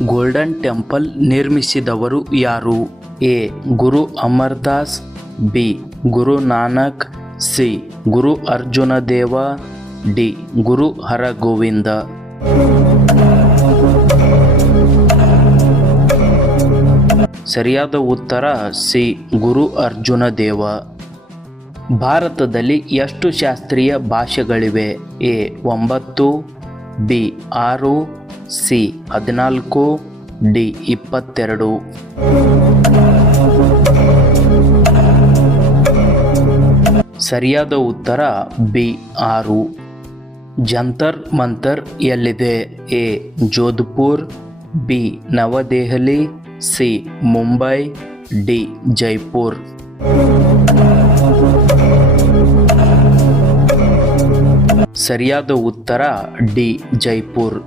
Golden temple ನಿರ್ಮಿಸಿದವರು ಯಾರು? A. Guru Amardas, B. Guru Nanak, C. Guru Arjun Dev, D. ಗುರು ಹರಗೋವಿಂದ. ಸರಿಯಾದ ಉತ್ತರ ಸಿ. ಗುರು ಅರ್ಜುನ ದೇವ. ಭಾರತದಲ್ಲಿ ಎಷ್ಟು ಶಾಸ್ತ್ರೀಯ ಭಾಷೆಗಳಿವೆ? ಎ. 9, ಬಿ. 6, ಸಿ. 14, ಡಿ. 22. ಸರಿಯಾದ ಉತ್ತರ ಬಿ. 6. ಜಂತರ್ ಮಂತರ್ ಎಲ್ಲಿದೆ? A. Jodhpur, B. Navadehali, C. Mumbai, D. Jaipur. ಸರಿಯಾದ ಉತ್ತರ ಡಿ. ಜೈಪುರ್.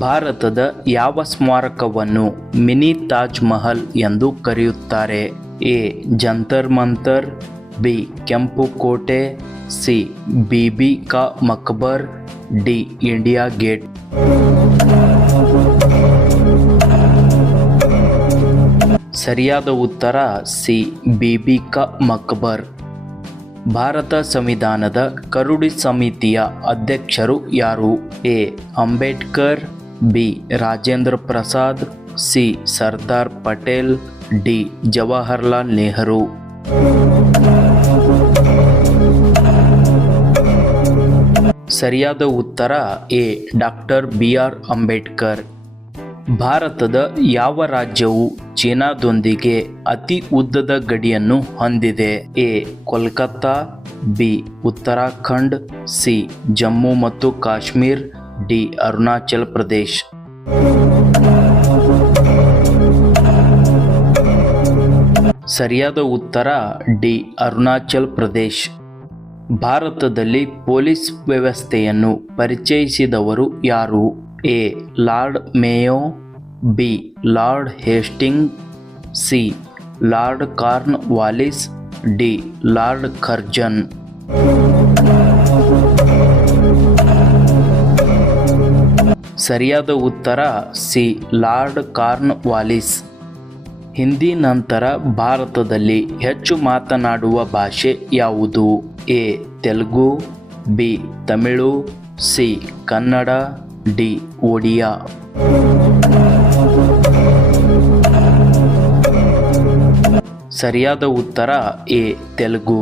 ಭಾರತದ ಯಾವ ಸ್ಮಾರಕವನ್ನು ಮಿನಿ ತಾಜ್ ಮಹಲ್ ಎಂದು ಕರೆಯುತ್ತಾರೆ? ಎ. ಜಂತರ್ ಮಂತರ್, ಬಿ. ಕೆಂಪು ಕೋಟೆ, ಸಿ. ಬಿಬಿ ಕಾ ಮಕ್ಬರ್, ಡಿ. India gate. ಸರಿಯಾದ ಉತ್ತರ ಸಿ. ಬಿಬಿ ಕಾ ಮಕ್ಬರ್. ಭಾರತ ಸಂವಿಧಾನದ ಕರಡು ಸಮಿತಿಯ ಅಧ್ಯಕ್ಷರು ಯಾರು? A. Ambedkar, B. Rajendra Prasad, C. Sardar Patel, D. Jawaharlal Nehru. ಸರಿಯಾದ ಉತ್ತರ ಎ. Doctor B R. ಅಂಬೇಡ್ಕರ್. ಭಾರತದ ಯಾವ ರಾಜ್ಯವು ಚೀನಾದೊಂದಿಗೆ ಅತಿ ಉದ್ದದ ಗಡಿಯನ್ನು ಹೊಂದಿದೆ? A. Kolkata, B. Uttarakhand, C. Jammu ಮತ್ತು ಕಾಶ್ಮೀರ್, ಡಿ. ಅರುಣಾಚಲ್ ಪ್ರದೇಶ್. ಸರಿಯಾದ ಉತ್ತರ ಡಿ. ಅರುಣಾಚಲ್ ಪ್ರದೇಶ್. ಭಾರತದಲ್ಲಿ ಪೊಲೀಸ್ ವ್ಯವಸ್ಥೆಯನ್ನು ಪರಿಚಯಿಸಿದವರು ಯಾರು? A. Lord Mayo, B. Lord Hastings, C. Lord corn Wallis, D. Lord Curzon. ಸರಿಯಾದ ಉತ್ತರ C. Lord corn Wallis. Hindi ನಂತರ ಭಾರತದಲ್ಲಿ ಹೆಚ್ಚು ಮಾತನಾಡುವ ಭಾಷೆ ಯಾವುದು? A. Telugu, B. Tamil, C. Kannada, D. Odia. ಸರಿಯಾದ ಉತ್ತರ ಎ. ತೆಲುಗು.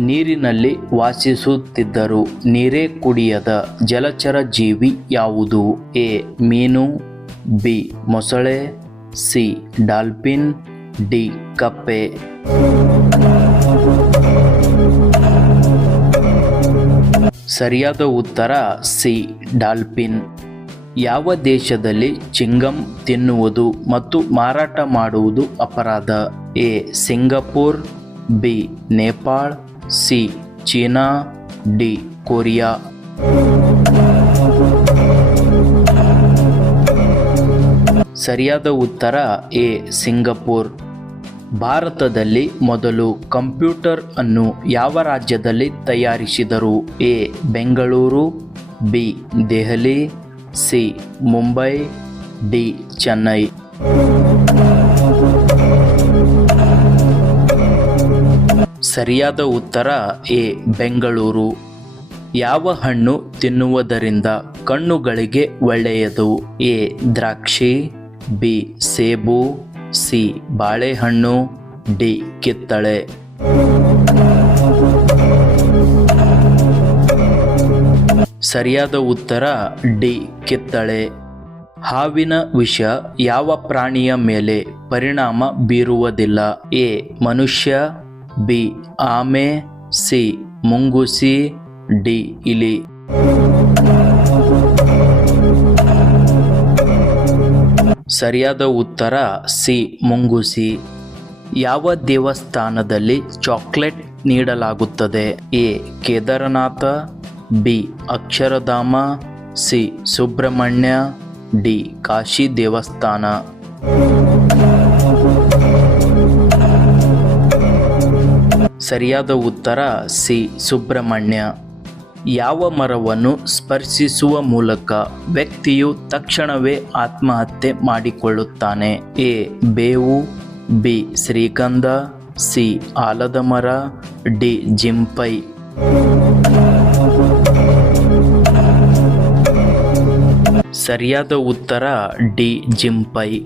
ನೀರಿನಲ್ಲಿ ವಾಸಿಸುತ್ತಿದ್ದರೂ ನೀರೇ ಕುಡಿಯದ ಜಲಚರ ಜೀವಿ ಯಾವುದು? ಎ. ಮೀನು, ಬಿ. ಮೊಸಳೆ, ಸಿ. Dolphin, D. ಕಪ್ಪೆ. ಸರಿಯಾದ ಉತ್ತರ ಸಿ. ಡಾಲ್ಫಿನ್. ಯಾವ ದೇಶದಲ್ಲಿ ಚಿಂಗಂ ತಿನ್ನುವುದು ಮತ್ತು ಮಾರಾಟ ಮಾಡುವುದು ಅಪರಾಧ? A. Singapore, B. Nepal, C. China, D. Korea. ಸರಿಯಾದ ಉತ್ತರ ಎ. ಸಿಂಗಪುರ್. ಭಾರತದಲ್ಲಿ ಮೊದಲು ಕಂಪ್ಯೂಟರ್ ಅನ್ನು ಯಾವ ರಾಜ್ಯದಲ್ಲಿ ತಯಾರಿಸಿದರು? A. Bengaluru, B. Delhi, C. Mumbai, D. Chennai. ಸರಿಯಾದ ಉತ್ತರ ಎ. ಬೆಂಗಳೂರು. ಯಾವ ಹಣ್ಣು ತಿನ್ನುವುದರಿಂದ ಕಣ್ಣುಗಳಿಗೆ ಒಳ್ಳೆಯದು? ಎ. ದ್ರಾಕ್ಷಿ, ಬಿ. ಸೇಬು, ಸಿ. ಬಾಳೆಹಣ್ಣು, ಡಿ. ಕಿತ್ತಳೆ. ಸರಿಯಾದ ಉತ್ತರ ಡಿ. ಕಿತ್ತಳೆ. ಹಾವಿನ ವಿಷ ಯಾವ ಪ್ರಾಣಿಯ ಮೇಲೆ ಪರಿಣಾಮ ಬೀರುವುದಿಲ್ಲ? ಎ. ಮನುಷ್ಯ, ಬಿ. ಆಮೆ, ಸಿ. ಮುಂಗುಸಿ, ಡಿ. ಇಲಿ. ಸರಿಯಾದ ಉತ್ತರ ಸಿ. ಮುಂಗುಸಿ. ಯಾವ ದೇವಸ್ಥಾನದಲ್ಲಿ ಚಾಕ್ಲೇಟ್ ನೀಡಲಾಗುತ್ತದೆ? A. Kedarnath, B. Akshardham, C. Subrahmanya, D. Kashi ದೇವಸ್ಥಾನ. ಸರಿಯಾದ ಉತ್ತರ ಸಿ. ಸುಬ್ರಹ್ಮಣ್ಯ. ಯಾವ ಮರವನ್ನು ಸ್ಪರ್ಶಿಸುವ ಮೂಲಕ ವ್ಯಕ್ತಿಯು ತಕ್ಷಣವೇ ಆತ್ಮಹತ್ಯೆ ಮಾಡಿಕೊಳ್ಳುತ್ತಾನೆ? ಎ ಬೇವು, ಬಿ ಶ್ರೀಗಂಧ, ಸಿ ಆಲದ ಮರ, ಡಿ ಜಿಂಪೈ. ಸರಿಯಾದ ಉತ್ತರ ಡಿ ಜಿಂಪೈ.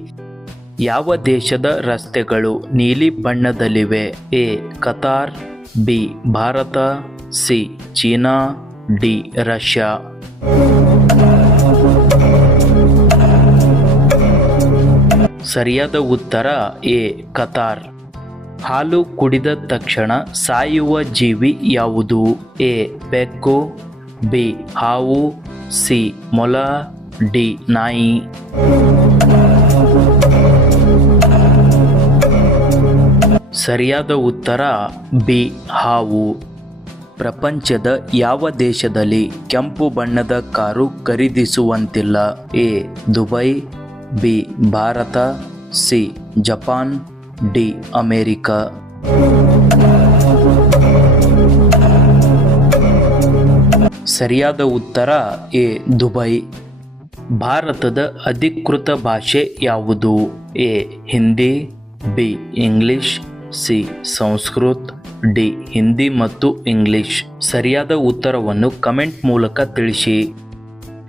ಯಾವ ದೇಶದ ರಸ್ತೆಗಳು ನೀಲಿ ಬಣ್ಣದಲ್ಲಿವೆ? A Qatar, B Bharat, C China, D Russia. ಸರಿಯಾದ ಉತ್ತರ ಎ ಕತಾರ್. ಹಾಲು ಕುಡಿದ ತಕ್ಷಣ ಸಾಯುವ ಜೀವಿ ಯಾವುದು? ಎ ಬೆಕ್ಕು, ಬಿ ಹಾವು, ಸಿ ಮೊಲ, ಡಿ ನಾಯಿ. ಸರಿಯಾದ ಉತ್ತರ ಬಿ ಹಾವು. ಪ್ರಪಂಚದ ಯಾವ ದೇಶದಲ್ಲಿ ಕೆಂಪು ಬಣ್ಣದ ಕಾರು ಖರೀದಿಸುವಂತಿಲ್ಲ? A Dubai, B Bharat, C Japan, D America. ಸರಿಯಾದ ಉತ್ತರ ಎ ದುಬೈ. ಭಾರತದ ಅಧಿಕೃತ ಭಾಷೆ ಯಾವುದು? A Hindi, B English, C Sanskrit, D Hindi ಮತ್ತು ಇಂಗ್ಲಿಷ್. ಸರಿಯಾದ ಉತ್ತರವನ್ನು ಕಮೆಂಟ್ ಮೂಲಕ ತಿಳಿಸಿ.